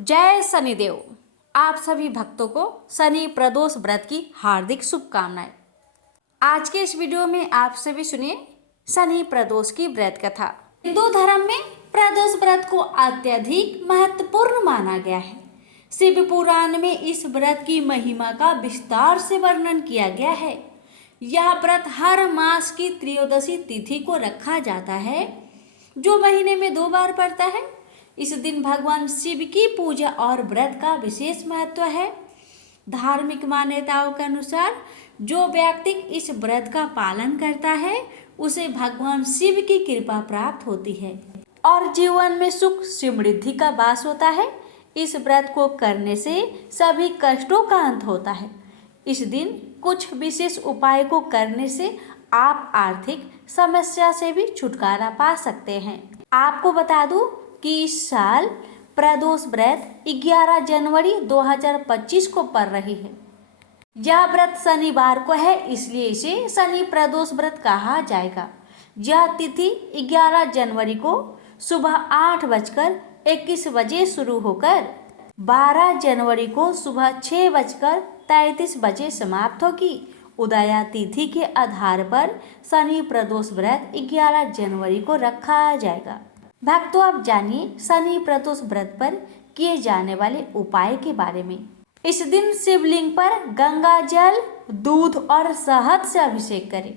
जय शनिदेव। आप सभी भक्तों को शनि प्रदोष व्रत की हार्दिक शुभकामनाएं। आज के इस वीडियो में आप सभी सुनिए शनि प्रदोष की व्रत कथा। हिंदू धर्म में प्रदोष व्रत को अत्यधिक महत्वपूर्ण माना गया है। शिव पुराण में इस व्रत की महिमा का विस्तार से वर्णन किया गया है। यह व्रत हर मास की त्रयोदशी तिथि को रखा जाता है, जो महीने में 2 बार पड़ता है। इस दिन भगवान शिव की पूजा और व्रत का विशेष महत्व है। धार्मिक मान्यताओं के अनुसार जो व्यक्ति इस व्रत का पालन करता है उसे भगवान शिव की कृपा प्राप्त होती है और जीवन में सुख समृद्धि का वास होता है। इस व्रत को करने से सभी कष्टों का अंत होता है। इस दिन कुछ विशेष उपाय को करने से आप आर्थिक समस्या से भी छुटकारा पा सकते हैं। आपको बता दूं कि इस साल प्रदोष व्रत 11 जनवरी 2025 को पड़ रही है। यह व्रत शनिवार को है, इसलिए इसे शनि प्रदोष व्रत कहा जाएगा। यह तिथि 11 जनवरी को सुबह 8:21 शुरू होकर 12 जनवरी को सुबह 6:33 समाप्त होगी। उदया तिथि के आधार पर शनि प्रदोष व्रत 11 जनवरी को रखा जाएगा। भक्तों, आप जानिए शनि प्रदोष व्रत पर किए जाने वाले उपाय के बारे में। इस दिन शिवलिंग पर गंगा जल, दूध और शहद से अभिषेक करें।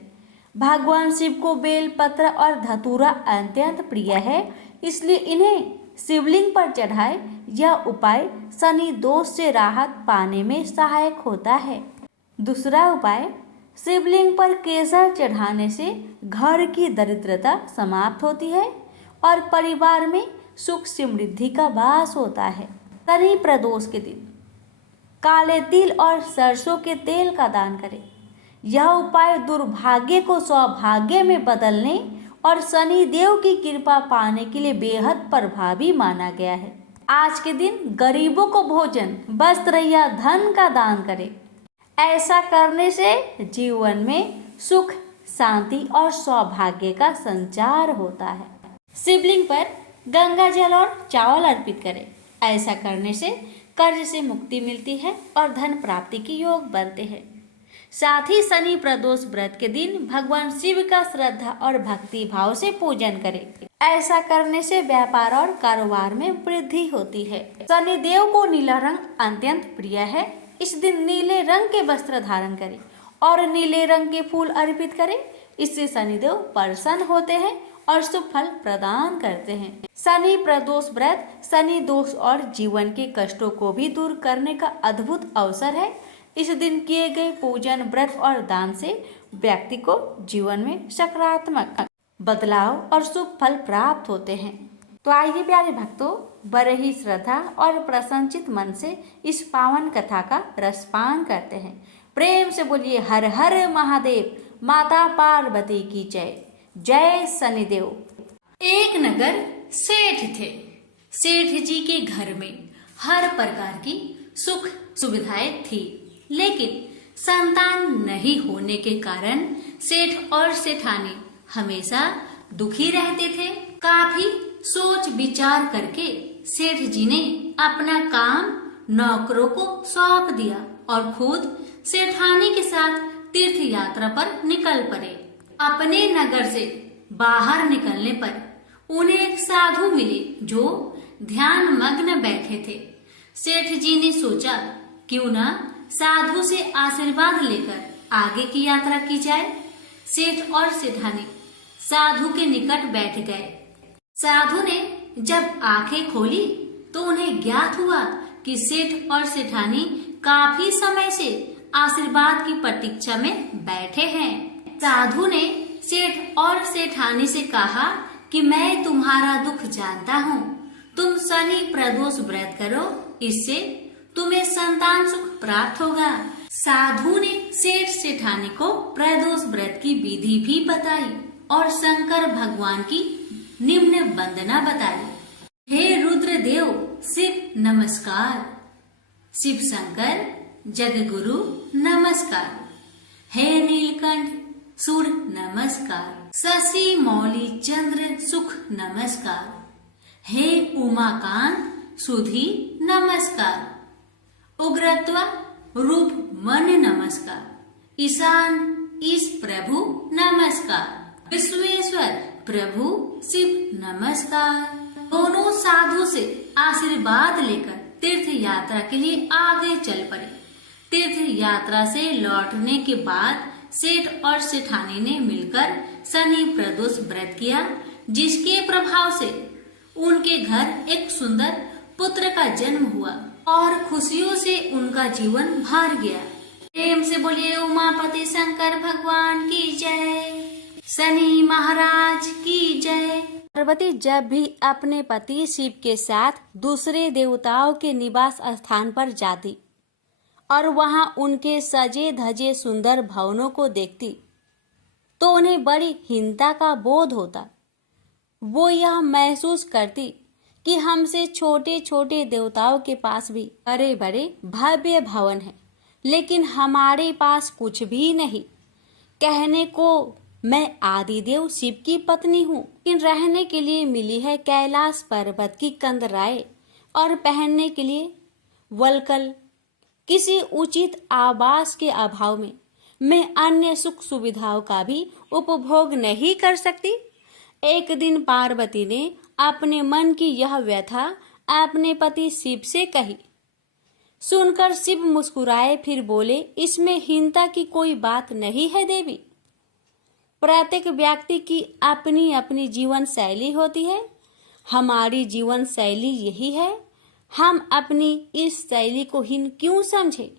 भगवान शिव को बेल पत्र और धतूरा अत्यंत प्रिय है, इसलिए इन्हें शिवलिंग पर चढ़ाए। यह उपाय शनि दोष से राहत पाने में सहायक होता है। दूसरा उपाय, शिवलिंग पर केसर चढ़ाने से घर की दरिद्रता समाप्त होती है और परिवार में सुख समृद्धि का वास होता है। शनि प्रदोष के दिन काले तिल और सरसों के तेल का दान करें। यह उपाय दुर्भाग्य को सौभाग्य में बदलने और शनि देव की कृपा पाने के लिए बेहद प्रभावी माना गया है। आज के दिन गरीबों को भोजन, वस्त्र या धन का दान करें। ऐसा करने से जीवन में सुख, शांति और सौभाग्य का संचार होता है। शिवलिंग पर गंगा जल और चावल अर्पित करें। ऐसा करने से कर्ज से मुक्ति मिलती है और धन प्राप्ति के योग बनते हैं। साथ ही शनि प्रदोष व्रत के दिन भगवान शिव का श्रद्धा और भक्ति भाव से पूजन करें। ऐसा करने से व्यापार और कारोबार में वृद्धि होती है। शनि देव को नीला रंग अत्यंत प्रिय है। इस दिन नीले रंग के वस्त्र धारण करें और नीले रंग के फूल अर्पित करें। इससे शनिदेव प्रसन्न होते हैं और शुभ फल प्रदान करते हैं। शनि प्रदोष व्रत शनि दोष और जीवन के कष्टों को भी दूर करने का अद्भुत अवसर है। इस दिन किए गए पूजन, व्रत और दान से व्यक्ति को जीवन में सकारात्मक बदलाव और शुभ फल प्राप्त होते हैं। तो आइए प्यारे भक्तों, बड़े ही श्रद्धा और प्रसन्नचित मन से इस पावन कथा का रसपान करते हैं। प्रेम से बोलिए हर हर महादेव, माता पार्वती की जय। जय शनिदेव। एक नगर सेठ थे। सेठ जी के घर में हर प्रकार की सुख सुविधाएं थी, लेकिन संतान नहीं होने के कारण सेठ और सेठानी हमेशा दुखी रहते थे। काफी सोच विचार करके सेठ जी ने अपना काम नौकरों को सौंप दिया और खुद सेठानी के साथ तीर्थ यात्रा पर निकल पड़े। अपने नगर से बाहर निकलने पर उन्हें एक साधु मिले जो ध्यान मग्न बैठे थे। सेठ जी ने सोचा क्यों न साधु से आशीर्वाद लेकर आगे की यात्रा की जाए। सेठ और सेठानी साधु के निकट बैठ गए। साधु ने जब आंखें खोली तो उन्हें ज्ञात हुआ कि सेठ और सेठानी काफी समय से आशीर्वाद की प्रतीक्षा में बैठे हैं। साधु ने सेठ और सेठानी से कहा कि मैं तुम्हारा दुख जानता हूँ। तुम शनि प्रदोष व्रत करो, इससे तुम्हें संतान सुख प्राप्त होगा। साधु ने सेठ सेठानी को प्रदोष व्रत की विधि भी बताई और शंकर भगवान की निम्न वंदना बताई। हे रुद्र देव शिव नमस्कार, शिव शंकर जगगुरु नमस्कार, हे नीलकंठ सूर्य नमस्कार, शशि मौली चंद्र सुख नमस्कार, हे उमाकांत सुधी नमस्कार। उग्रत्व रूप मन नमस्कार। ईशान ईश प्रभु नमस्कार। विश्वेश्वर प्रभु शिव नमस्कार। दोनों साधु से आशीर्वाद लेकर तीर्थ यात्रा के लिए आगे चल पड़े। तीर्थ यात्रा से लौटने के बाद सेठ और सेठानी ने मिलकर शनि प्रदोष व्रत किया, जिसके प्रभाव से उनके घर एक सुंदर पुत्र का जन्म हुआ और खुशियों से उनका जीवन भर गया। प्रेम से बोलिए उमापति शंकर भगवान की जय, शनि महाराज की जय। पार्वती जब भी अपने पति शिव के साथ दूसरे देवताओं के निवास स्थान पर जाती और वहां उनके सजे धजे सुंदर भवनों को देखती तो उन्हें बड़ी हीनता का बोध होता। वो यह महसूस करती कि हमसे छोटे छोटे देवताओं के पास भी बड़े बड़े भव्य भवन हैं, लेकिन हमारे पास कुछ भी नहीं। कहने को मैं आदिदेव शिव की पत्नी हूँ, लेकिन रहने के लिए मिली है कैलाश पर्वत की कंदराएं और पहनने के लिए वल्कल। किसी उचित आवास के अभाव में मैं अन्य सुख सुविधाओं का भी उपभोग नहीं कर सकती। एक दिन पार्वती ने अपने मन की यह व्यथा अपने पति शिव से कही। सुनकर शिव मुस्कुराए, फिर बोले, इसमें हीनता की कोई बात नहीं है देवी। प्रत्येक व्यक्ति की अपनी अपनी जीवन शैली होती है। हमारी जीवन शैली यही है। हम अपनी इस शैली को हीन क्यों समझे?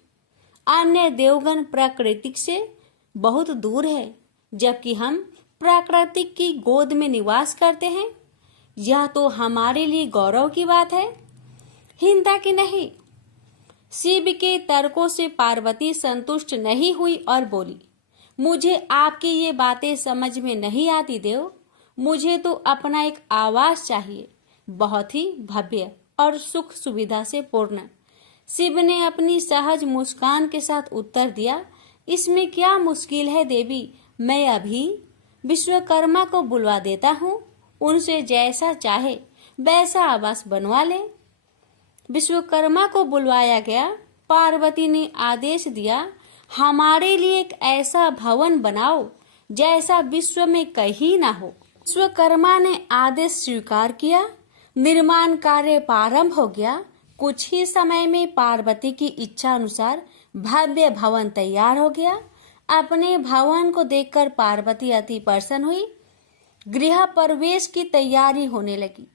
अन्य देवगण प्राकृतिक से बहुत दूर है, जबकि हम प्राकृतिक की गोद में निवास करते हैं। यह तो हमारे लिए गौरव की बात है, हीनता की नहीं। शिव के तर्कों से पार्वती संतुष्ट नहीं हुई और बोली, मुझे आपकी ये बातें समझ में नहीं आती देव। मुझे तो अपना एक आवास चाहिए, बहुत ही भव्य और सुख सुविधा से पूर्ण। शिव ने अपनी सहज मुस्कान के साथ उत्तर दिया, इसमें क्या मुश्किल है देवी। मैं अभी विश्वकर्मा को बुलवा देता हूँ, उनसे जैसा चाहे वैसा आवास बनवा ले। विश्वकर्मा को बुलवाया गया। पार्वती ने आदेश दिया, हमारे लिए एक ऐसा भवन बनाओ जैसा विश्व में कहीं ना हो। विश्वकर्मा ने आदेश स्वीकार किया। निर्माण कार्य प्रारंभ हो गया। कुछ ही समय में पार्वती की इच्छा अनुसार भव्य भवन तैयार हो गया। अपने भवन को देखकर पार्वती अति प्रसन्न हुई। गृह प्रवेश की तैयारी होने लगी।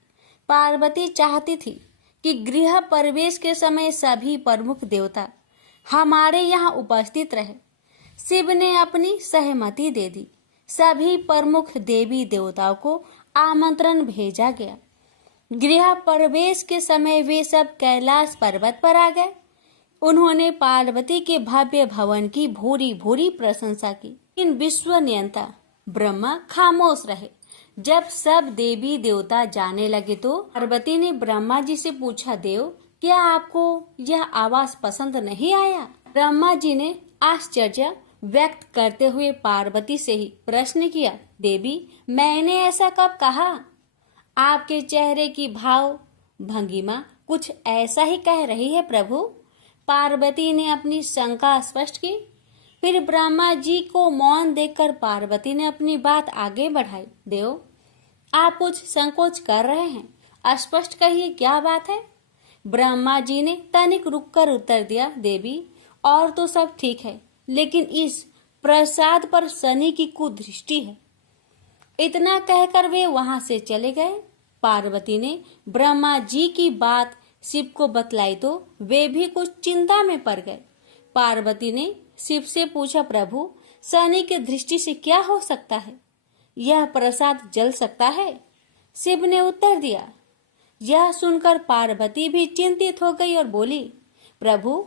पार्वती चाहती थी कि गृह प्रवेश के समय सभी प्रमुख देवता हमारे यहाँ उपस्थित रहे। शिव ने अपनी सहमति दे दी। सभी प्रमुख देवी देवताओं को आमंत्रण भेजा गया। गृह प्रवेश के समय वे सब कैलाश पर्वत पर आ गए। उन्होंने पार्वती के भव्य भवन की भूरी भूरी प्रशंसा की। इन विश्व नियंता ब्रह्मा खामोश रहे। जब सब देवी देवता जाने लगे तो पार्वती ने ब्रह्मा जी से पूछा, देव क्या आपको यह आवास पसंद नहीं आया? ब्रह्मा जी ने आश्चर्य व्यक्त करते हुए पार्वती से ही प्रश्न किया, देवी मैंने ऐसा कब कहा? आपके चेहरे की भाव भंगिमा कुछ ऐसा ही कह रही है प्रभु। पार्वती ने अपनी शंका स्पष्ट की। फिर ब्रह्मा जी को मौन देखकर पार्वती ने अपनी बात आगे बढ़ाई, देव आप कुछ संकोच कर रहे हैं, स्पष्ट कहिए क्या बात है? ब्रह्मा जी ने तनिक रुककर उत्तर दिया, देवी और तो सब ठीक है, लेकिन इस प्रसाद पर शनि की कुदृष्टि है। इतना कहकर वे वहां से चले गए। पार्वती ने ब्रह्मा जी की बात शिव को बतलाई तो वे भी कुछ चिंता में पड़ गए। पार्वती ने शिव से पूछा, प्रभु शनि की दृष्टि से क्या हो सकता है? यह प्रसाद जल सकता है? शिव ने उत्तर दिया। यह सुनकर पार्वती भी चिंतित हो गई और बोली, प्रभु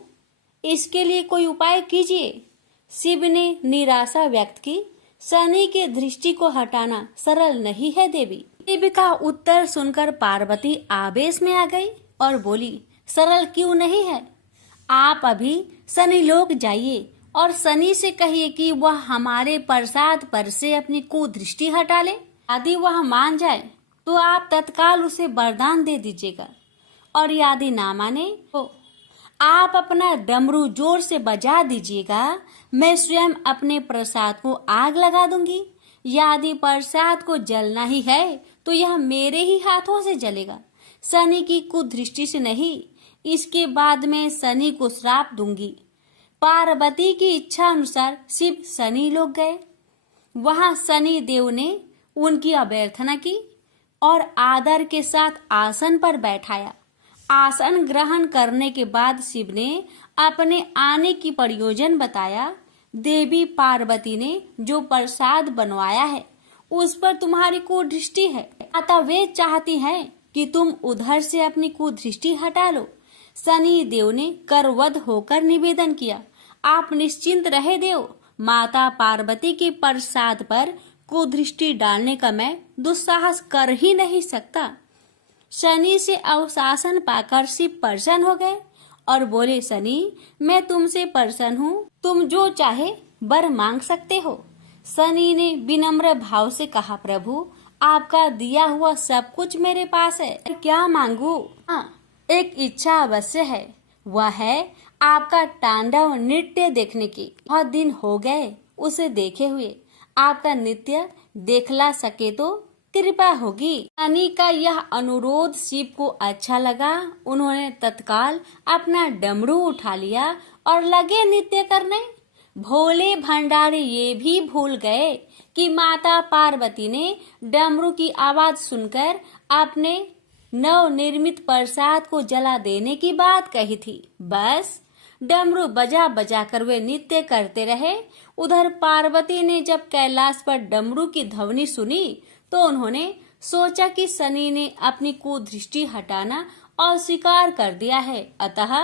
इसके लिए कोई उपाय कीजिए। शिव ने निराशा व्यक्त की। शनि की दृष्टि को हटाना सरल नहीं है देवी। शिव का उत्तर सुनकर पार्वती आवेश में आ गई और बोली, सरल क्यों नहीं है? आप अभी शनि लोक जाइए और शनि से कहिए कि वह हमारे प्रसाद पर से अपनी कुदृष्टि हटा ले। यदि वह मान जाए तो आप तत्काल उसे वरदान दे दीजिएगा और यदि ना माने तो आप अपना डमरू जोर से बजा दीजिएगा, मैं स्वयं अपने प्रसाद को आग लगा दूंगी। यदि प्रसाद को जलना ही है तो यह मेरे ही हाथों से जलेगा, शनि की कुदृष्टि से नहीं। इसके बाद मैं शनि को श्राप दूंगी। पार्वती की इच्छा अनुसार शिव शनि लोग गए। वहां शनि देव ने उनकी अभ्यर्थना की और आदर के साथ आसन पर बैठाया। आसन ग्रहण करने के बाद शिव ने अपने आने की प्रयोजन बताया। देवी पार्वती ने जो प्रसाद बनवाया है उस पर तुम्हारी कुदृष्टि है, अतः वे चाहती हैं कि तुम उधर से अपनी कुदृष्टि हटा लो। शनि देव ने करवध होकर निवेदन किया, आप निश्चिंत रहे देव, माता पार्वती के प्रसाद पर कुदृष्टि डालने का मैं दुस्साहस कर ही नहीं सकता। शनि से अवशासन पाकर शिव प्रसन्न हो गए और बोले, शनि मैं तुमसे प्रसन्न हूँ, तुम जो चाहे वर मांग सकते हो। शनि ने विनम्र भाव से कहा, प्रभु आपका दिया हुआ सब कुछ मेरे पास है, क्या मांगू? हाँ, एक इच्छा अवश्य है, वह है आपका तांडव नृत्य देखने की। बहुत दिन हो गए उसे देखे हुए, आपका नृत्य देखला सके तो कृपा होगी। शनि का यह अनुरोध शिव को अच्छा लगा। उन्होंने तत्काल अपना डमरू उठा लिया और लगे नृत्य करने। भोले भंडारी ये भी भूल गए कि माता पार्वती ने डमरू की आवाज सुनकर अपने नव निर्मित प्रसाद को जला देने की बात कही थी। बस डमरू बजा बजा कर वे नृत्य करते रहे। उधर पार्वती ने जब कैलाश पर डमरू की ध्वनि सुनी तो उन्होंने सोचा कि शनि ने अपनी कुदृष्टि हटाना अस्वीकार कर दिया है, अतः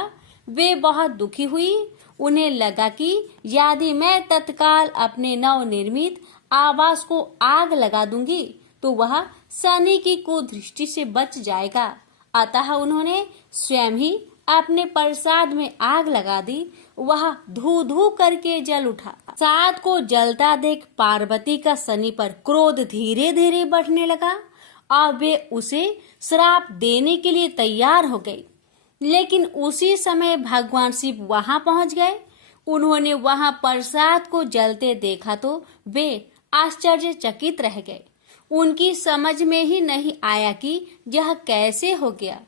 वे बहुत दुखी हुई। उन्हें लगा कि यदि मैं तत्काल अपने नव निर्मित आवास को आग लगा दूंगी तो वह शनि की कुदृष्टि से बच जाएगा, अतः उन्होंने स्वयं ही अपने प्रसाद में आग लगा दी। वह धू धू करके जल उठा। प्रसाद को जलता देख पार्वती का शनि पर क्रोध धीरे धीरे बढ़ने लगा और वे उसे श्राप देने के लिए तैयार हो गए। लेकिन उसी समय भगवान शिव वहां पहुंच गए। उन्होंने वहां प्रसाद को जलते देखा तो वे आश्चर्यचकित रह गए। उनकी समझ में ही नहीं आया कि यह कैसे हो गया।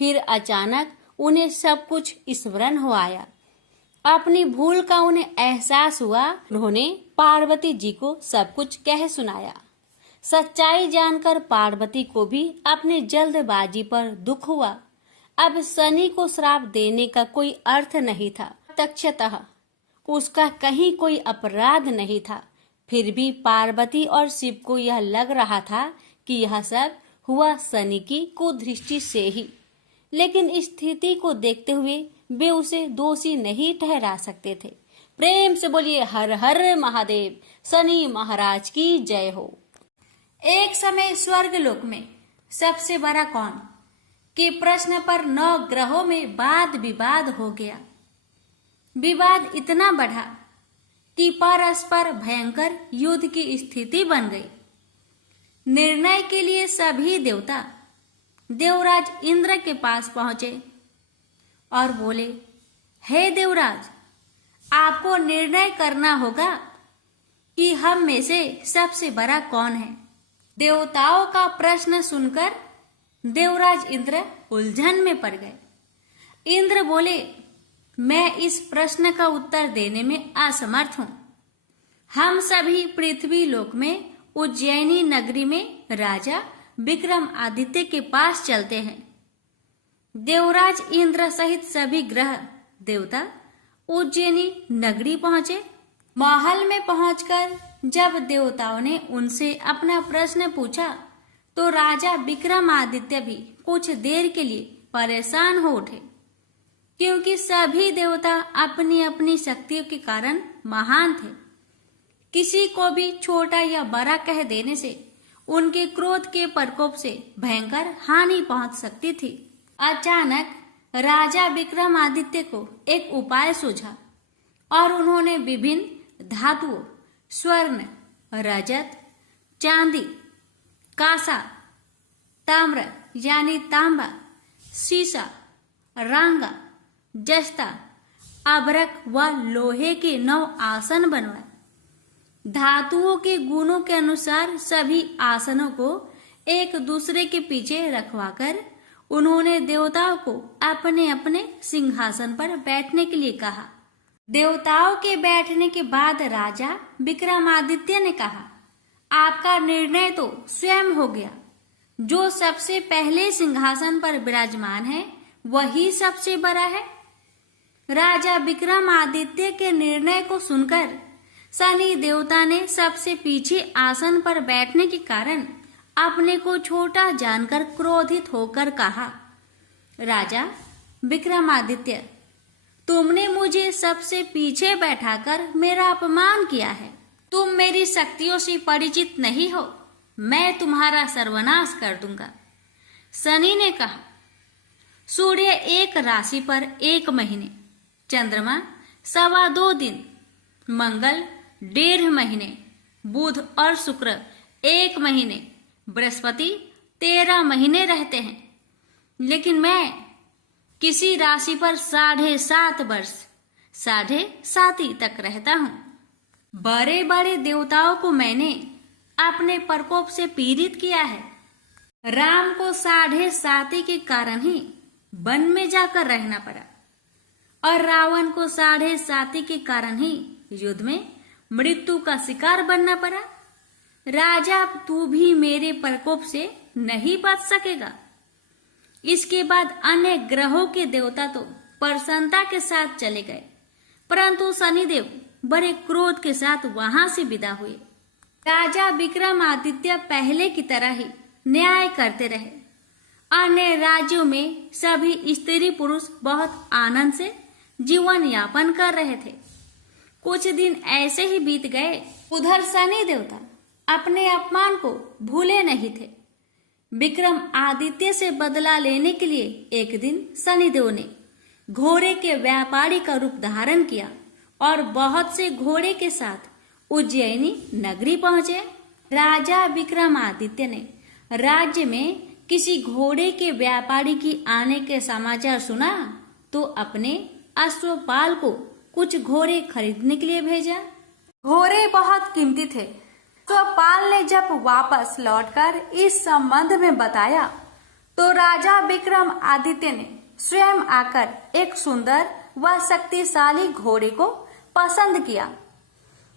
फिर अचानक उन्हें सब कुछ स्मरण हो आया। अपनी भूल का उन्हें एहसास हुआ। उन्होंने पार्वती जी को सब कुछ कह सुनाया। सच्चाई जानकर पार्वती को भी अपने जल्दबाजी पर दुख हुआ। अब शनि को श्राप देने का कोई अर्थ नहीं था। प्रत्यक्षतः उसका कहीं कोई अपराध नहीं था। फिर भी पार्वती और शिव को यह लग रहा था कि यह सब हुआ शनि की कुदृष्टि से ही। लेकिन स्थिति को देखते हुए वे उसे दोषी नहीं ठहरा सकते थे। प्रेम से बोलिए हर हर महादेव, शनि महाराज की जय हो। एक समय स्वर्ग लोक में सबसे बड़ा कौन के प्रश्न पर 9 ग्रहों में वाद विवाद हो गया। विवाद इतना बढ़ा कि परस्पर भयंकर युद्ध की स्थिति बन गई। निर्णय के लिए सभी देवता देवराज इंद्र के पास पहुंचे और बोले, हे देवराज, आपको निर्णय करना होगा कि हम में से सबसे बड़ा कौन है। देवताओं का प्रश्न सुनकर देवराज इंद्र उलझन में पड़ गए। इंद्र बोले, मैं इस प्रश्न का उत्तर देने में असमर्थ हूं। हम सभी पृथ्वी लोक में उज्जैनी नगरी में राजा विक्रमादित्य के पास चलते हैं। देवराज इंद्र सहित सभी ग्रह देवता उज्जैनी नगरी पहुंचे। महल में पहुंचकर जब देवताओं ने उनसे अपना प्रश्न पूछा तो राजा विक्रमादित्य भी कुछ देर के लिए परेशान हो उठे, क्योंकि सभी देवता अपनी अपनी शक्तियों के कारण महान थे। किसी को भी छोटा या बड़ा कह देने से उनके क्रोध के प्रकोप से भयंकर हानि पहुंच सकती थी। अचानक राजा विक्रमादित्य को एक उपाय सूझा और उन्होंने विभिन्न धातुओं स्वर्ण, रजत, चांदी, कांसा, ताम्र यानी तांबा, शीशा, रांगा, जस्ता, अबरक व लोहे के 9 आसन बनवाए। धातुओं के गुणों के अनुसार सभी आसनों को एक दूसरे के पीछे रखवाकर उन्होंने देवताओं को अपने अपने सिंहासन पर बैठने के लिए कहा। देवताओं के बैठने के बाद राजा विक्रमादित्य ने कहा, आपका निर्णय तो स्वयं हो गया। जो सबसे पहले सिंहासन पर विराजमान है वही सबसे बड़ा है। राजा विक्रमादित्य के निर्णय को सुनकर शनि देवता ने सबसे पीछे आसन पर बैठने के कारण अपने को छोटा जानकर क्रोधित होकर कहा, राजा विक्रमादित्य, तुमने मुझे सबसे पीछे बैठाकर मेरा अपमान किया है। तुम मेरी शक्तियों से परिचित नहीं हो, मैं तुम्हारा सर्वनाश कर दूंगा। शनि ने कहा, सूर्य एक राशि पर 1 महीने, चंद्रमा 2.25 दिन, मंगल 1.5 महीने, बुध और शुक्र 1 महीने, बृहस्पति 13 महीने रहते हैं, लेकिन मैं किसी राशि पर 7.5 वर्ष 7.5 तक रहता हूँ। बड़े बड़े देवताओं को मैंने अपने प्रकोप से पीड़ित किया है। राम को 7.5 के कारण ही वन में जाकर रहना पड़ा और रावण को 7.5 के कारण ही युद्ध में मृत्यु का शिकार बनना पड़ा। राजा, तू भी मेरे प्रकोप से नहीं बच सकेगा। इसके बाद अन्य ग्रहों के देवता तो प्रसन्नता के साथ चले गए, परंतु शनिदेव बड़े क्रोध के साथ वहां से विदा हुए। राजा विक्रमादित्य पहले की तरह ही न्याय करते रहे। अन्य राज्यों में सभी स्त्री पुरुष बहुत आनंद से जीवन यापन कर रहे थे। कुछ दिन ऐसे ही बीत गए। उधर शनि देवता अपने अपमान को भूले नहीं थे। विक्रम आदित्य से बदला लेने के लिए एक दिन शनिदेव ने घोड़े के व्यापारी का रूप धारण किया और बहुत से घोड़े के साथ उज्जैनी नगरी पहुंचे। राजा विक्रमादित्य ने राज्य में किसी घोड़े के व्यापारी की आने के समाचार सुना तो अपने अश्वपाल को कुछ घोड़े खरीदने के लिए भेजा। घोड़े बहुत कीमती थे। अश्वपाल ने जब वापस लौटकर इस संबंध में बताया तो राजा विक्रम आदित्य ने स्वयं आकर एक सुंदर व शक्तिशाली घोड़े को पसंद किया।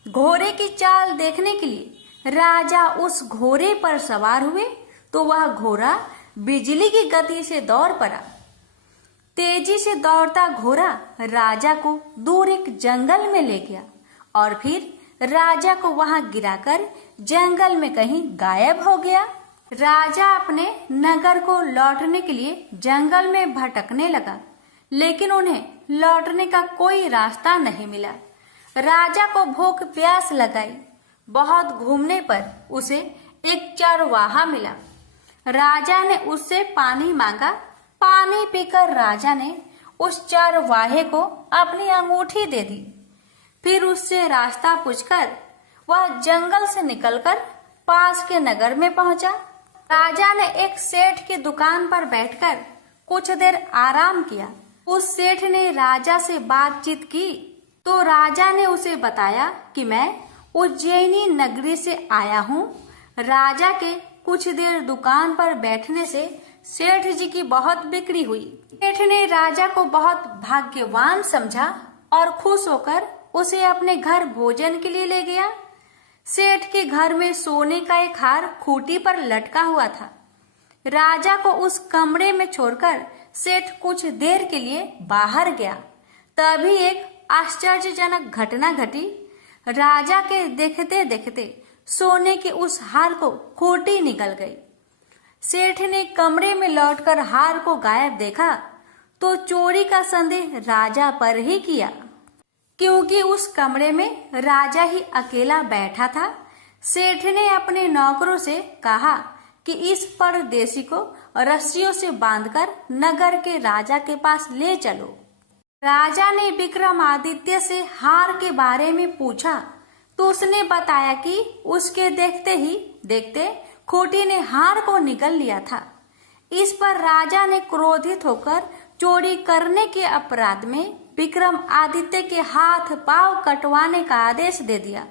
घोड़े की चाल देखने के लिए राजा उस घोड़े पर सवार हुए तो वह घोड़ा बिजली की गति से दौड़ पड़ा। तेजी से दौड़ता घोड़ा राजा को दूर एक जंगल में ले गया और फिर राजा को वहां गिराकर जंगल में कहीं गायब हो गया। राजा अपने नगर को लौटने के लिए जंगल में भटकने लगा, लेकिन उन्हें लौटने का कोई रास्ता नहीं मिला। राजा को भूख प्यास लगाई। बहुत घूमने पर उसे एक चरवाहा मिला। राजा ने उससे पानी मांगा। पानी पीकर राजा ने उस चरवाहे को अपनी अंगूठी दे दी। फिर उससे रास्ता पूछकर वह जंगल से निकलकर पास के नगर में पहुंचा। राजा ने एक सेठ की दुकान पर बैठकर कुछ देर आराम किया। उस सेठ ने राजा से बातचीत की तो राजा ने उसे बताया कि मैं उज्जैनी नगरी से आया हूँ। राजा के कुछ देर दुकान पर बैठने से सेठ जी की बहुत बिक्री हुई। सेठ ने राजा को बहुत भाग्यवान समझा और खुश होकर उसे अपने घर भोजन के लिए ले गया। सेठ के घर में सोने का एक हार खूंटी पर लटका हुआ था। राजा को उस कमरे में छोड़कर सेठ कुछ देर के लिए बाहर गया। तभी एक आश्चर्यजनक घटना घटी। राजा के देखते देखते सोने के उस हार को खूंटी निकल गई। सेठ ने कमरे में लौटकर हार को गायब देखा तो चोरी का संदेह राजा पर ही किया, क्योंकि उस कमरे में राजा ही अकेला बैठा था। सेठ ने अपने नौकरों से कहा कि इस परदेशी को रस्सियों से बांधकर नगर के राजा के पास ले चलो। राजा ने विक्रमादित्य से हार के बारे में पूछा तो उसने बताया कि उसके देखते ही देखते खूंटी ने हार को निगल लिया था। इस पर राजा ने क्रोधित होकर चोरी करने के अपराध में विक्रमादित्य के हाथ पांव कटवाने का आदेश दे दिया।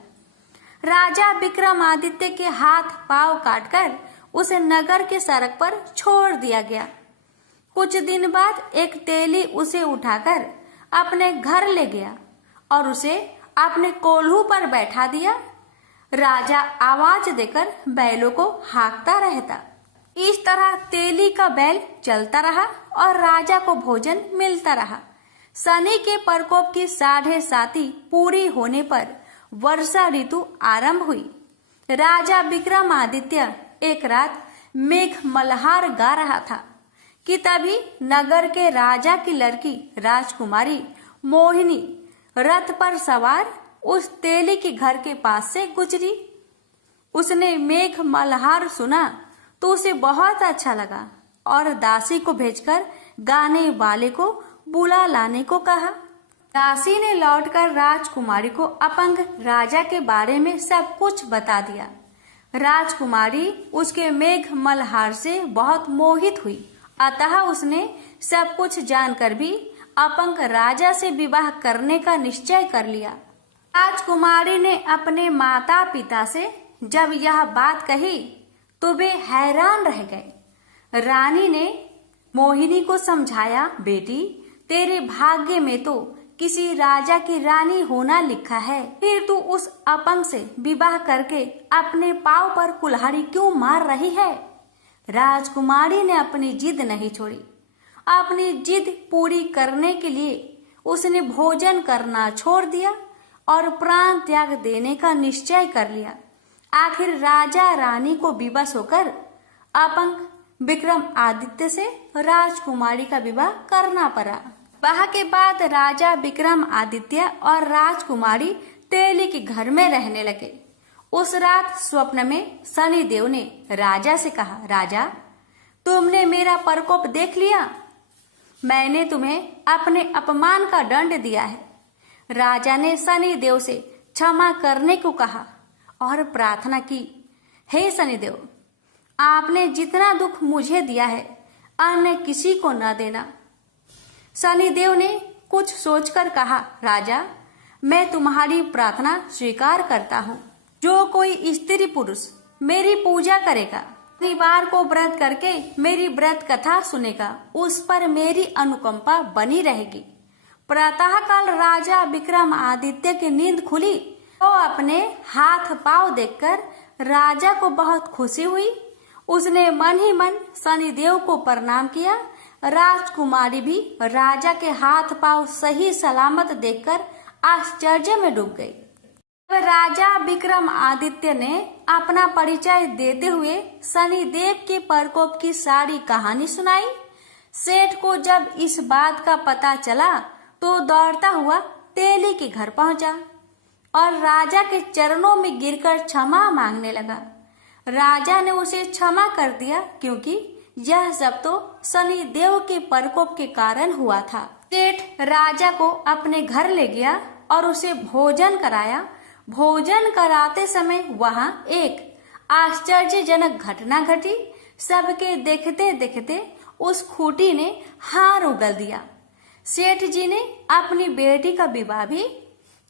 राजा विक्रमादित्य के हाथ पांव काटकर उसे नगर के सड़क पर छोड़ दिया गया। कुछ दिन बाद एक तेली उसे उठाकर अपने घर ले गया और उसे अपने कोल्हू पर बैठा दिया। राजा आवाज देकर बैलों को हाँकता रहता। इस तरह तेली का बैल चलता रहा और राजा को भोजन मिलता रहा। शनि के प्रकोप की 7.5 पूरी होने पर वर्षा ऋतु आरंभ हुई। राजा विक्रमादित्य एक रात मेघ मल्हार गा रहा था कि तभी नगर के राजा की लड़की राजकुमारी मोहिनी रथ पर सवार उस तेली के घर के पास से गुजरी। उसने मेघ मल्हार सुना तो उसे बहुत अच्छा लगा और दासी को भेजकर गाने वाले को बुला लाने को कहा। दासी ने लौटकर राजकुमारी को अपंग राजा के बारे में सब कुछ बता दिया। राजकुमारी उसके मेघ मल्हार से बहुत मोहित हुई, अतः उसने सब कुछ जानकर भी अपंग राजा से विवाह करने का निश्चय कर लिया। राजकुमारी ने अपने माता पिता से जब यह बात कही तो वे हैरान रह गए। रानी ने मोहिनी को समझाया, बेटी तेरे भाग्य में तो किसी राजा की रानी होना लिखा है, फिर तू उस अपंग से विवाह करके अपने पांव पर कुल्हाड़ी क्यों मार रही है। राजकुमारी ने अपनी जिद नहीं छोड़ी। अपनी जिद पूरी करने के लिए उसने भोजन करना छोड़ दिया और प्राण त्याग देने का निश्चय कर लिया। आखिर राजा रानी को विवश होकर अपंग विक्रमादित्य से राजकुमारी का विवाह करना पड़ा। विवाह के बाद राजा विक्रमादित्य और राजकुमारी तेली के घर में रहने लगे। उस रात स्वप्न में शनिदेव ने राजा से कहा, राजा तुमने मेरा प्रकोप देख लिया, मैंने तुम्हें अपने अपमान का दंड दिया है। राजा ने शनिदेव से क्षमा करने को कहा और प्रार्थना की, हे शनिदेव, आपने जितना दुख मुझे दिया है अन्य किसी को न देना। शनिदेव ने कुछ सोचकर कहा, राजा मैं तुम्हारी प्रार्थना स्वीकार करता हूँ। जो कोई स्त्री पुरुष मेरी पूजा करेगा, शनिवार को व्रत करके मेरी व्रत कथा सुनेगा, उस पर मेरी अनुकंपा बनी रहेगी। प्रातः काल राजा विक्रमादित्य की नींद खुली तो अपने हाथ पांव देखकर राजा को बहुत खुशी हुई। उसने मन ही मन शनिदेव को प्रणाम किया। राजकुमारी भी राजा के हाथ पांव सही सलामत देखकर आश्चर्य में डूब गई। राजा विक्रमादित्य ने अपना परिचय देते हुए शनिदेव के प्रकोप की सारी कहानी सुनाई। सेठ को जब इस बात का पता चला तो दौड़ता हुआ तेली के घर पहुंचा और राजा के चरणों में गिरकर क्षमा मांगने लगा। राजा ने उसे क्षमा कर दिया क्योंकि यह सब तो शनिदेव के प्रकोप के कारण हुआ था। सेठ राजा को अपने घर ले गया और उसे भोजन कराया। भोजन कराते समय वहां एक आश्चर्यजनक घटना घटी। सबके देखते देखते उस खूंटी ने हार उगल दिया। सेठ जी ने अपनी बेटी का विवाह भी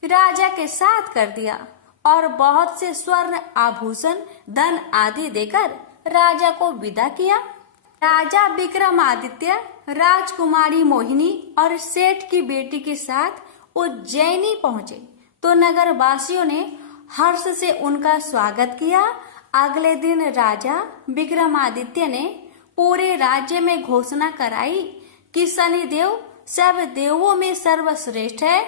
राजा के साथ कर दिया और बहुत से स्वर्ण आभूषण धन आदि देकर राजा को विदा किया। राजा विक्रमादित्य राजकुमारी मोहिनी और सेठ की बेटी के साथ उज्जैनी पहुंचे तो नगर वासियों ने हर्ष से उनका स्वागत किया। अगले दिन राजा विक्रमादित्य ने पूरे राज्य में घोषणा कराई कि शनिदेव सब देवों में सर्वश्रेष्ठ है।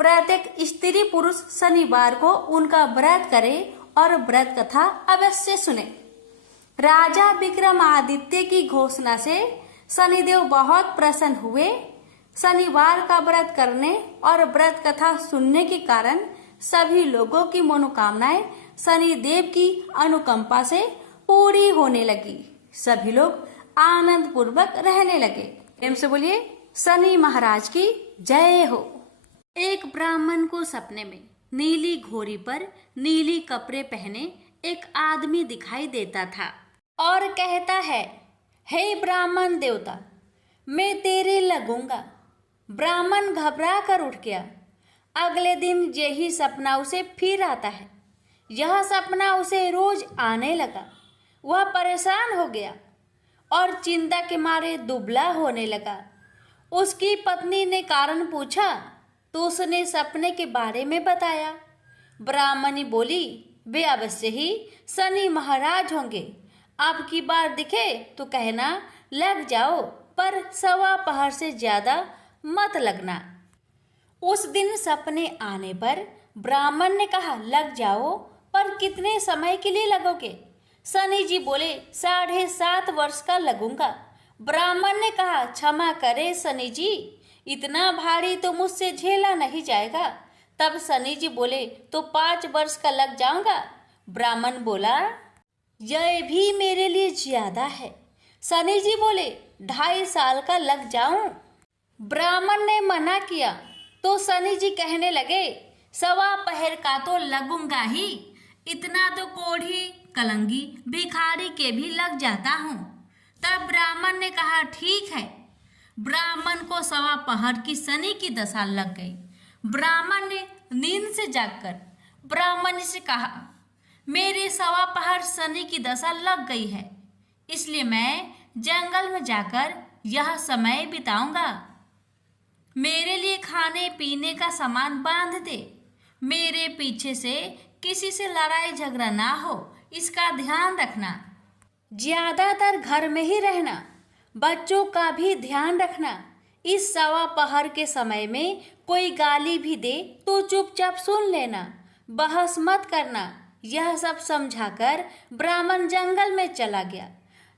प्रत्येक स्त्री पुरुष शनिवार को उनका व्रत करे और व्रत कथा अवश्य सुने। राजा विक्रमादित्य की घोषणा से शनिदेव बहुत प्रसन्न हुए। शनिवार का व्रत करने और व्रत कथा सुनने के कारण सभी लोगों की मनोकामनाएं शनिदेव की अनुकंपा से पूरी होने लगी। सभी लोग आनंद पूर्वक रहने लगे। प्रेम से बोलिए शनि महाराज की जय हो। एक ब्राह्मण को सपने में नीली घोड़ी पर नीली कपड़े पहने एक आदमी दिखाई देता था और कहता है, हे ब्राह्मण देवता, मैं तेरे लगूंगा। ब्राह्मण घबरा कर उठ गया। अगले दिन यही सपना उसे फिर आता है। यह सपना उसे रोज आने लगा। वह परेशान हो गया और चिंता के मारे दुबला होने लगा। उसकी पत्नी ने कारण पूछा तो उसने सपने के बारे में बताया। ब्राह्मणी बोली, वे अवश्य ही शनि महाराज होंगे। अब की बार दिखे तो कहना लग जाओ, पर सवा पहर से ज्यादा मत लगना। उस दिन सपने आने पर ब्राह्मण ने कहा, लग जाओ, पर कितने समय के लिए लगोगे? शनि जी बोले, 7.5 वर्ष का लगूंगा। ब्राह्मण ने कहा, क्षमा करे शनि जी, इतना भारी तो मुझसे झेला नहीं जाएगा। तब शनि जी बोले, तो 5 वर्ष का लग जाऊंगा। ब्राह्मण बोला, यह भी मेरे लिए ज्यादा है। शनि जी बोले, 2.5 साल का लग जाऊं। ब्राह्मण ने मना किया तो शनि जी कहने लगे, सवा पहर का तो लगूंगा ही, इतना तो कोढ़ी कलंगी भिखारी के भी लग जाता हूँ। तब ब्राह्मण ने कहा, ठीक है। ब्राह्मण को सवा पहर की शनि की दशा लग गई। ब्राह्मण ने नींद से जागकर ब्राह्मण से कहा, मेरे सवा पहर शनि की दशा लग गई है, इसलिए मैं जंगल में जाकर यह समय बिताऊंगा। मेरे लिए खाने पीने का सामान बांध दे। मेरे पीछे से किसी से लड़ाई झगड़ा ना हो, इसका ध्यान रखना। ज्यादातर घर में ही रहना। बच्चों का भी ध्यान रखना। इस सवा पहर के समय में कोई गाली भी दे तो चुपचाप सुन लेना, बहस मत करना। यह सब समझाकर ब्राह्मण जंगल में चला गया।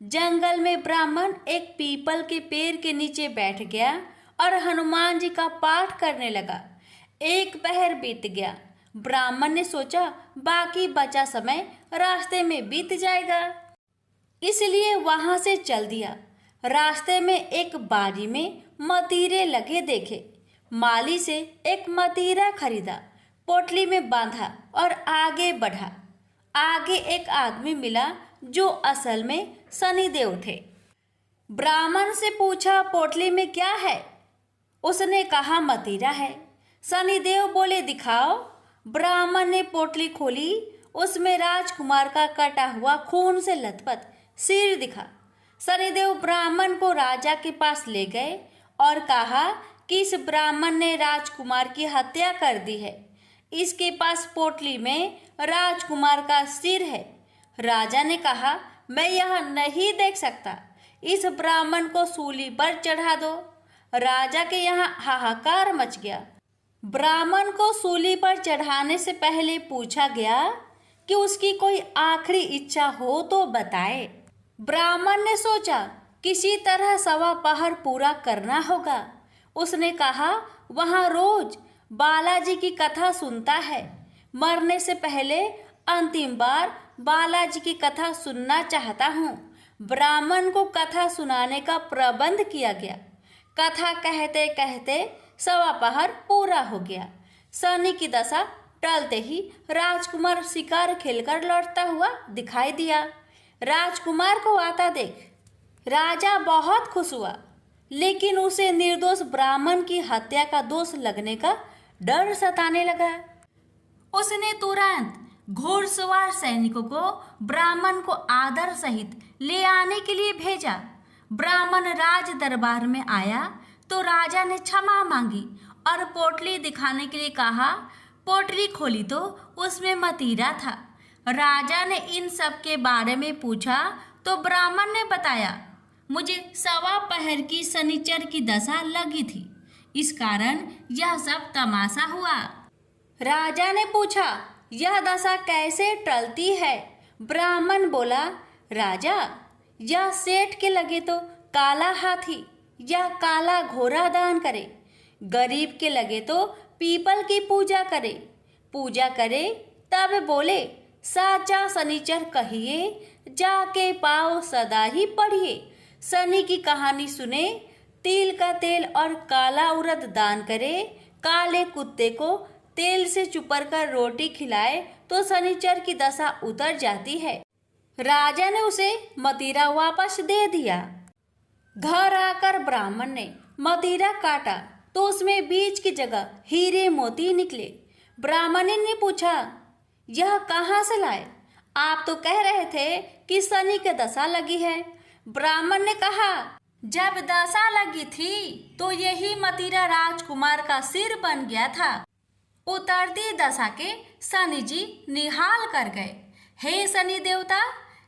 जंगल में ब्राह्मण एक पीपल के पेड़ के नीचे बैठ गया और हनुमान जी का पाठ करने लगा। 1 पहर बीत गया। ब्राह्मण ने सोचा, बाकी बचा समय रास्ते में बीत जाएगा, इसलिए वहां से चल दिया। रास्ते में एक बाड़ी में मतीरे लगे देखे। माली से एक मतीरा खरीदा, पोटली में बांधा और आगे बढ़ा। आगे एक आदमी मिला जो असल में शनिदेव थे। ब्राह्मण से पूछा, पोटली में क्या है? उसने कहा, मतीरा है। शनिदेव बोले, दिखाओ। ब्राह्मण ने पोटली खोली। उसमें राजकुमार का कटा हुआ खून से लथपथ सिर दिखा। शनिदेव ब्राह्मण को राजा के पास ले गए और कहा कि इस ब्राह्मण ने राजकुमार की हत्या कर दी है। इसके पास पोटली में राजकुमार का सिर है। राजा ने कहा, मैं यह नहीं देख सकता, इस ब्राह्मण को सूली पर चढ़ा दो। राजा के यहाँ हाहाकार मच गया। ब्राह्मण को सूली पर चढ़ाने से पहले पूछा गया कि उसकी कोई आखिरी इच्छा हो तो बताए। ब्राह्मण ने सोचा, किसी तरह सवा पहर पूरा करना होगा। उसने कहा, वहाँ रोज बालाजी की कथा सुनता है। मरने से पहले अंतिम बार बालाजी की कथा सुनना चाहता हूँ। ब्राह्मण को कथा सुनाने का प्रबंध किया गया। कथा कहते कहते सवा पहर पूरा हो गया। शनि की दशा टलते ही राजकुमार शिकार खेलकर लौटता हुआ दिखाई दिया। राजकुमार को आता देख राजा बहुत खुश हुआ, लेकिन उसे निर्दोष ब्राह्मण की हत्या का दोष लगने का डर सताने लगा। उसने तुरंत घोड़सवार सैनिकों को ब्राह्मण को आदर सहित ले आने के लिए भेजा। ब्राह्मण राज दरबार में आया तो राजा ने क्षमा मांगी और पोटली दिखाने के लिए कहा। पोटली खोली तो उसमें मतीरा था। राजा ने इन सब के बारे में पूछा तो ब्राह्मण ने बताया, मुझे सवा पहर की शनिचर की दशा लगी थी, इस कारण यह सब तमाशा हुआ। राजा ने पूछा, यह दशा कैसे टलती है? ब्राह्मण बोला, राजा, यह सेठ के लगे तो काला हाथी या काला घोड़ा दान करे, गरीब के लगे तो पीपल की पूजा करे तब बोले, साचा शनिचर कहिए, जाके पाओ सदा ही पढ़िए। शनि की कहानी सुने, तिल का तेल और काला उड़द दान करे, काले कुत्ते को तेल से चुपर कर रोटी खिलाए तो शनिचर की दशा उतर जाती है। राजा ने उसे मदिरा वापस दे दिया। घर आकर ब्राह्मण ने मदिरा काटा तो उसमें बीज की जगह हीरे मोती निकले। ब्राह्मण ने पूछा, यह कहाँ से लाए? आप तो कह रहे थे कि शनि की दशा लगी है। ब्राह्मण ने कहा, जब दशा लगी थी तो यही मदिरा राजकुमार का सिर बन गया था। उतरती दशा के शनि जी निहाल कर गए। हे शनि देवता,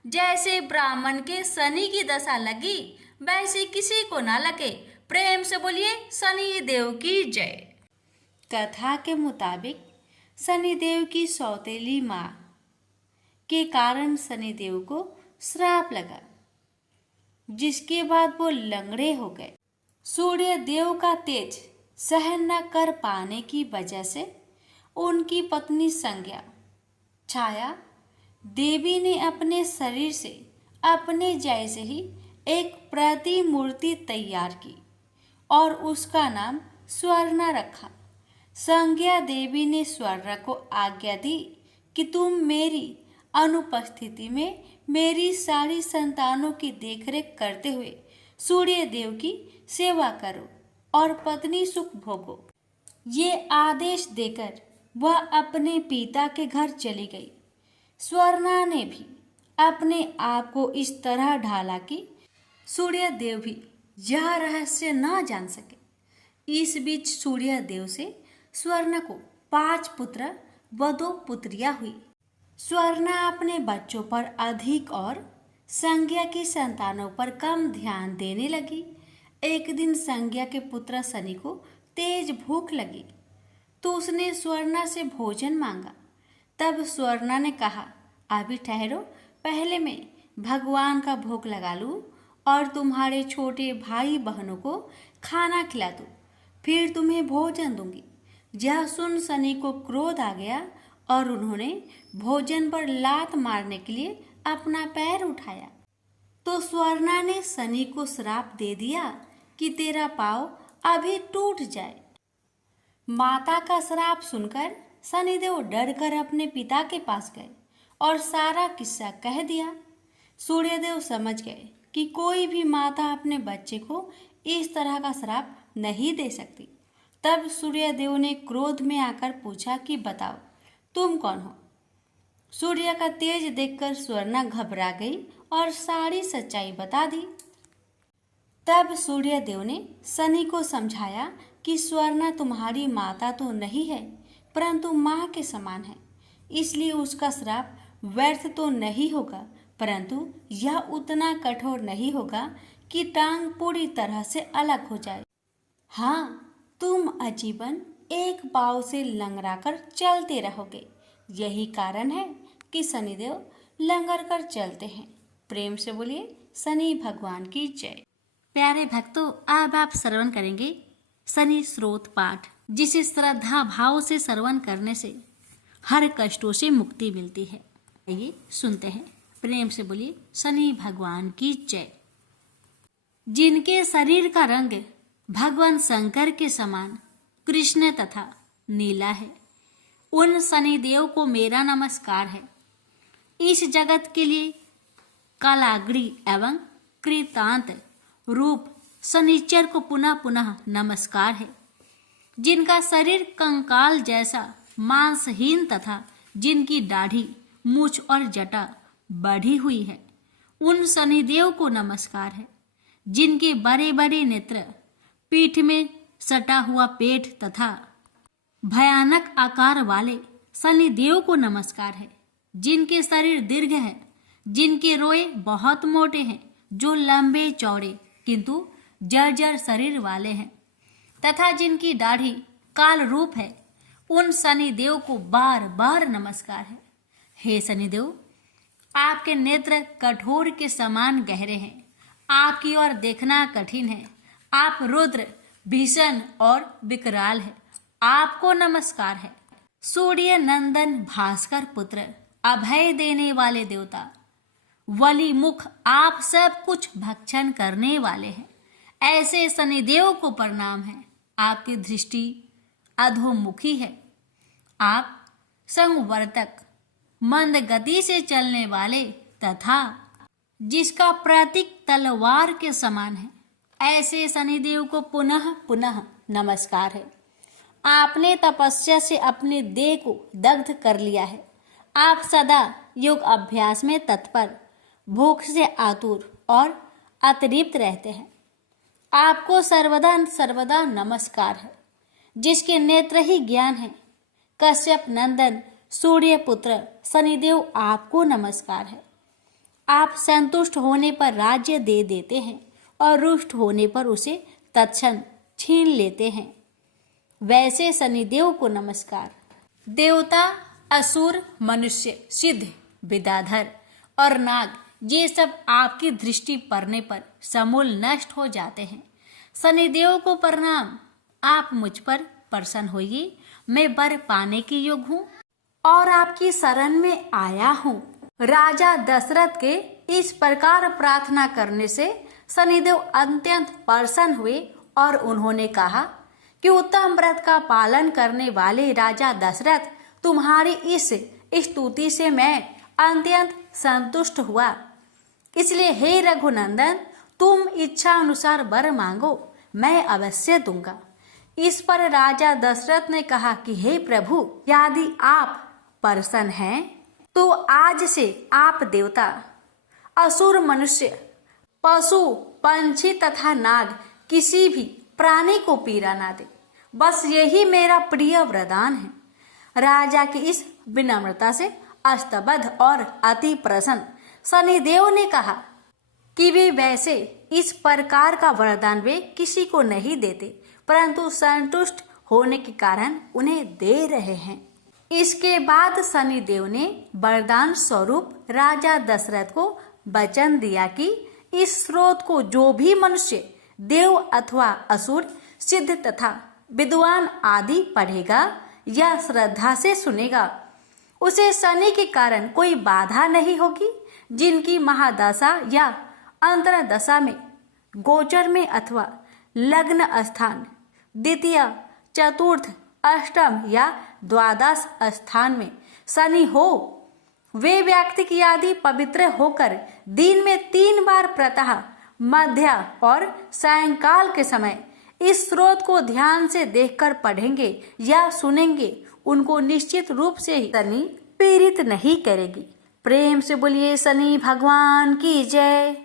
जैसे ब्राह्मण के शनि की दशा लगी वैसे किसी को ना लगे। प्रेम से बोलिए शनि देव की जय। कथा के मुताबिक शनिदेव की सौतेली माँ के कारण शनिदेव को श्राप लगा, जिसके बाद वो लंगड़े हो गए। सूर्य देव का तेज सहन न कर पाने की वजह से उनकी पत्नी संज्ञा छाया देवी ने अपने शरीर से अपने जैसे ही एक प्रतिमूर्ति तैयार की और उसका नाम स्वर्णा रखा। संज्ञा देवी ने स्वर्णा को आज्ञा दी कि तुम मेरी अनुपस्थिति में मेरी सारी संतानों की देखरेख करते हुए सूर्य देव की सेवा करो और पत्नी सुख भोगो। ये आदेश देकर वह अपने पिता के घर चली गई। स्वर्णा ने भी अपने आप को इस तरह ढाला कि सूर्य देव भी यह रहस्य न जान सके। इस बीच सूर्य देव से स्वर्णा को 5 पुत्र व 2 पुत्रियां हुई। स्वर्णा अपने बच्चों पर अधिक और संज्ञा की संतानों पर कम ध्यान देने लगी। एक दिन संज्ञा के पुत्र शनि को तेज भूख लगी तो उसने स्वर्णा से भोजन मांगा। तब स्वर्णा ने कहा, अभी ठहरो, पहले मैं भगवान का भोग लगा लूं और तुम्हारे छोटे भाई बहनों को खाना खिला दूं, फिर तुम्हें भोजन दूंगी। यह सुन शनि को क्रोध आ गया और उन्होंने भोजन पर लात मारने के लिए अपना पैर उठाया। तो स्वर्णा ने शनि को श्राप दे दिया कि तेरा पाँव अभी टूट जाए। माता का श्राप सुनकर शनिदेव डरकर अपने पिता के पास गए और सारा किस्सा कह दिया। सूर्यदेव समझ गए कि कोई भी माता अपने बच्चे को इस तरह का श्राप नहीं दे सकती। तब सूर्यदेव ने क्रोध में आकर पूछा कि बताओ, तुम कौन हो? सूर्य का तेज देखकर स्वर्णा घबरा गई और सारी सच्चाई बता दी। तब सूर्यदेव ने शनि को समझाया कि स्वर्णा तुम्हारी माता तो नहीं है, परंतु माँ के समान है, इसलिए उसका श्राप व्यर्थ तो नहीं होगा, परंतु यह उतना कठोर नहीं होगा कि टांग पूरी तरह से अलग हो जाए। हाँ, तुम आजीवन एक पाँव से लंगड़ाकर चलते रहोगे। यही कारण है कि शनिदेव लंगर कर चलते हैं। प्रेम से बोलिए शनि भगवान की जय। प्यारे भक्तों, अब आप श्रवण करेंगे शनि स्रोत पाठ, जिसे श्रद्धा भाव से श्रवण करने से हर कष्टों से मुक्ति मिलती है। आइए सुनते हैं। प्रेम से बोलिए शनि भगवान की जय। जिनके शरीर का रंग भगवान शंकर के समान कृष्ण तथा नीला है, उन शनिदेव को मेरा नमस्कार है। इस जगत के लिए कालाग्नि एवं कृतांत रूप शनिचर को पुनः पुनः नमस्कार है। जिनका शरीर कंकाल जैसा मांसहीन तथा जिनकी दाढ़ी, मूछ और जटा बढ़ी हुई है, उन शनिदेव को नमस्कार है। जिनके बड़े बड़े नेत्र, पीठ में सटा हुआ पेट तथा भयानक आकार वाले शनिदेव को नमस्कार है। जिनके शरीर दीर्घ है, जिनके रोए बहुत मोटे हैं, जो लंबे चौड़े किंतु जर्जर शरीर वाले हैं, तथा जिनकी दाढ़ी काल रूप है, उन शनिदेव को बार बार नमस्कार है। हे शनिदेव, आपके नेत्र कठोर के समान गहरे हैं, आपकी ओर देखना कठिन है। आप रुद्र, भीषण और विकराल है, आपको नमस्कार है। सूर्य नंदन भास्कर पुत्र, अभय देने वाले देवता, वली मुख, आप सब कुछ भक्षण करने वाले हैं। ऐसे शनिदेव को प्रणाम है। आपकी दृष्टि अधोमुखी है। आप संवर्तक, मंद गति से चलने वाले तथा जिसका प्रतीक तलवार के समान है, ऐसे शनिदेव को पुनः पुनः नमस्कार है। आपने तपस्या से अपने देह को दग्ध कर लिया है। आप सदा योग अभ्यास में तत्पर, भूख से आतुर और अतृप्त रहते हैं। आपको सर्वदा सर्वदा नमस्कार है। जिसके नेत्र ही ज्ञान है, कश्यप नंदन सूर्य पुत्र शनिदेव आपको नमस्कार है। आप संतुष्ट होने पर राज्य दे देते हैं और रुष्ट होने पर उसे तत्क्षण छीन लेते हैं। वैसे शनिदेव को नमस्कार। देवता, असुर, मनुष्य, सिद्ध, विद्याधर और नाग ये सब आपकी दृष्टि पड़ने पर समूल नष्ट हो जाते हैं। शनिदेव को प्रणाम। आप मुझ पर प्रसन्न होइए। मैं वर पाने की योग्य हूँ और आपकी शरण में आया हूँ। राजा दशरथ के इस प्रकार प्रार्थना करने से शनिदेव अत्यंत प्रसन्न हुए और उन्होंने कहा कि उत्तम व्रत का पालन करने वाले राजा दशरथ, तुम्हारी इस स्तुति से मैं अत्यंत संतुष्ट हुआ। इसलिए हे रघुनंदन, तुम इच्छा अनुसार वर मांगो, मैं अवश्य दूंगा। इस पर राजा दशरथ ने कहा कि हे प्रभु, यदि आप प्रसन्न हैं तो आज से आप देवता, असुर, मनुष्य, पशु, पंछी तथा नाग किसी भी प्राणी को पीड़ा ना दे। बस यही मेरा प्रिय वरदान है। राजा की इस विनम्रता से स्तब्ध और अति प्रसन्न शनिदेव ने कहा कि वे वैसे इस प्रकार का वरदान वे किसी को नहीं देते, परंतु संतुष्ट होने के कारण उन्हें दे रहे हैं। इसके बाद शनिदेव ने वरदान स्वरूप राजा दशरथ को वचन दिया कि इस स्रोत को जो भी मनुष्य, देव अथवा असुर, सिद्ध तथा विद्वान आदि पढ़ेगा या श्रद्धा से सुनेगा, उसे शनि के कारण कोई बाधा नहीं होगी। जिनकी महादशा या अंतरदशा में, गोचर में अथवा लग्न स्थान द्वितीय, चतुर्थ, अष्टम या द्वादश स्थान में शनि हो, वे व्यक्ति की आदि पवित्र होकर दिन में 3 बार प्रातः, मध्य और सायंकाल के समय इस स्रोत को ध्यान से देखकर पढ़ेंगे या सुनेंगे, उनको निश्चित रूप से ही शनि पीड़ित नहीं करेगी। प्रेम से बोलिए शनि भगवान की जय।